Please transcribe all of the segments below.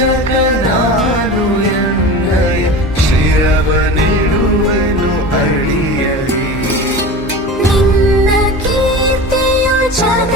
ಭಜಕನಾನು ಎನ್ನಯ ಶಿರವನಿಡುವನು ಅಳಿಯಲಿ. ನಿನ್ನ ಕೀರ್ತಿಯು ಜಗ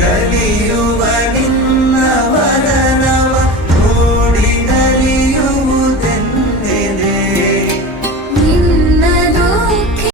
നലിയുവാൻ